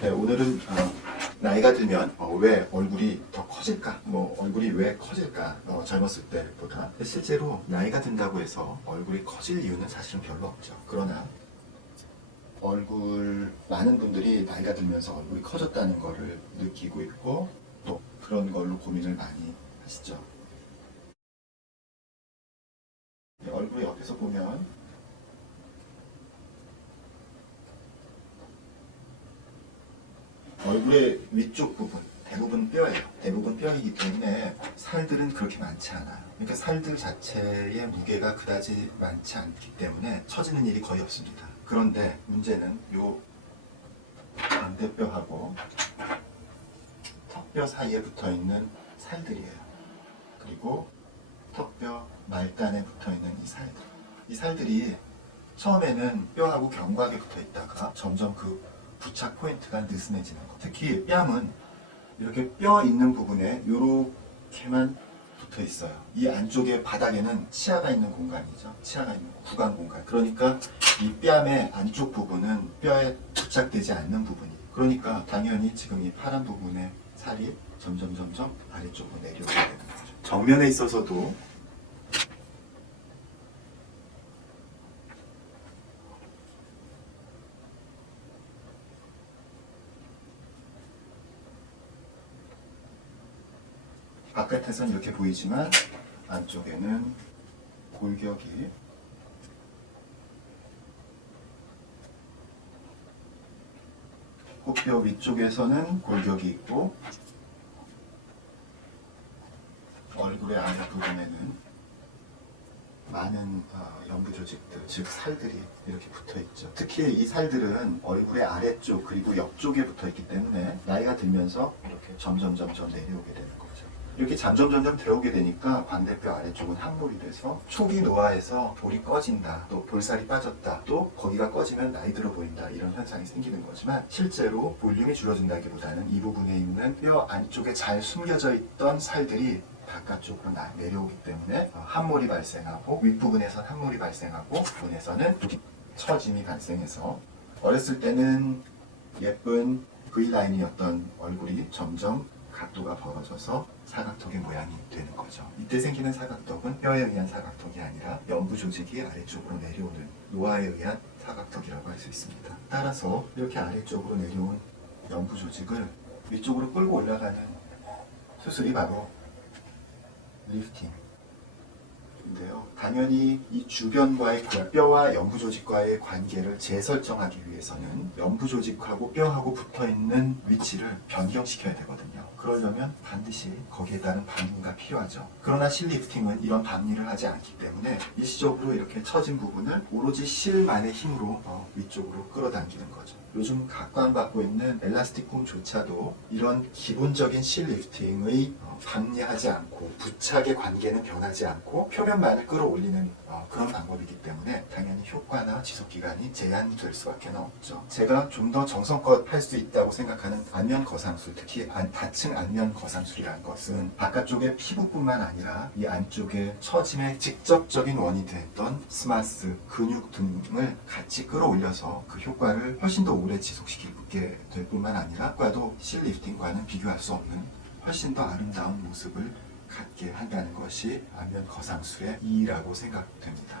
네, 오늘은 나이가 들면 왜 얼굴이 더 커질까? 얼굴이 왜 커질까? 젊었을 때보다. 실제로 나이가 든다고 해서 얼굴이 커질 이유는 사실은 별로 없죠. 그러나 많은 분들이 나이가 들면서 얼굴이 커졌다는 것을 느끼고 있고 또 그런 걸로 고민을 많이 하시죠. 얼굴 옆에서 보면 얼굴의 위쪽 부분 대부분 뼈예요. 대부분 뼈이기 때문에 살들은 그렇게 많지 않아요. 그러니까 살들 자체의 무게가 그다지 많지 않기 때문에 처지는 일이 거의 없습니다. 그런데 문제는 요 광대뼈하고 턱뼈 사이에 붙어 있는 살들이에요. 그리고 턱뼈 말단에 붙어 있는 이 살들. 이 살들이 처음에는 뼈하고 견고하게 붙어 있다가 점점 그 부착 포인트가 느슨해지는 거. 특히 뺨은 이렇게 뼈 있는 부분에 이렇게만 붙어 있어요. 이 안쪽에 바닥에는 치아가 있는 공간이죠. 치아가 있는 구강 공간. 그러니까 이 뺨의 안쪽 부분은 뼈에 부착되지 않는 부분이. 그러니까 당연히 지금 이 파란 부분의 살이 점점 아래쪽으로 내려오게 되는 거죠. 정면에 있어서도 바깥에서는 이렇게 보이지만 안쪽에는 골격이 코뼈 위쪽에서는 골격이 있고 얼굴의 아랫부분에는 많은 연부 조직들, 즉 살들이 이렇게 붙어 있죠. 특히 이 살들은 얼굴의 아래쪽 그리고 옆쪽에 붙어 있기 때문에 나이가 들면서 이렇게 점점 내려오게 되는 거죠. 이렇게 점점 들어오게 되니까 광대뼈 아래쪽은 항몰이 돼서 초기 노화에서 볼이 꺼진다, 또 볼살이 빠졌다, 또 거기가 꺼지면 나이 들어 보인다, 이런 현상이 생기는 거지만 실제로 볼륨이 줄어든다기보다는 이 부분에 있는 뼈 안쪽에 잘 숨겨져 있던 살들이 바깥쪽으로 내려오기 때문에 함몰이 발생하고 윗부분에선 함몰이 발생하고 부분에서는 처짐이 발생해서 어렸을 때는 예쁜 V라인이었던 얼굴이 점점 각도가 벌어져서 사각턱의 모양이 되는 거죠. 이때 생기는 사각턱은 뼈에 의한 사각턱이 아니라 연부 조직이 아래쪽으로 내려오는 노화에 의한 사각턱이라고 할 수 있습니다. 따라서 이렇게 아래쪽으로 내려온 연부 조직을 위쪽으로 끌고 올라가는 수술이 바로 리프팅 인데요. 당연히 이 주변과의 뼈와 연부 조직과의 관계를 재설정하기 위해서는 연부 조직하고 뼈하고 붙어있는 위치를 변경시켜야 되거든요. 그러려면 반드시 거기에 따른 박리가 필요하죠. 그러나 실리프팅은 이런 박리를 하지 않기 때문에 일시적으로 이렇게 처진 부분을 오로지 실만의 힘으로 위쪽으로 끌어당기는 거죠. 요즘 각광받고 있는 엘라스틱 폼조차도 이런 기본적인 실리프팅의 박리하지 않고 부착의 관계는 변하지 않고 표면만을 끌어올리는 그런 방법이기 때문에 당연히 효과나 지속기간이 제한될 수밖에 없죠. 제가 좀 더 정성껏 할 수 있다고 생각하는 안면 거상술, 특히 다층 안면 거상술이라는 것은 바깥쪽의 피부뿐만 아니라 이 안쪽의 처짐의 직접적인 원인이 됐던 스마스, 근육 등을 같이 끌어올려서 그 효과를 훨씬 더 오래 지속시키게 될 뿐만 아니라 효과도 실리프팅과는 비교할 수 없는 훨씬 더 아름다운 모습을 갖게 한다는 것이 안면 거상술의 이의라고 생각됩니다.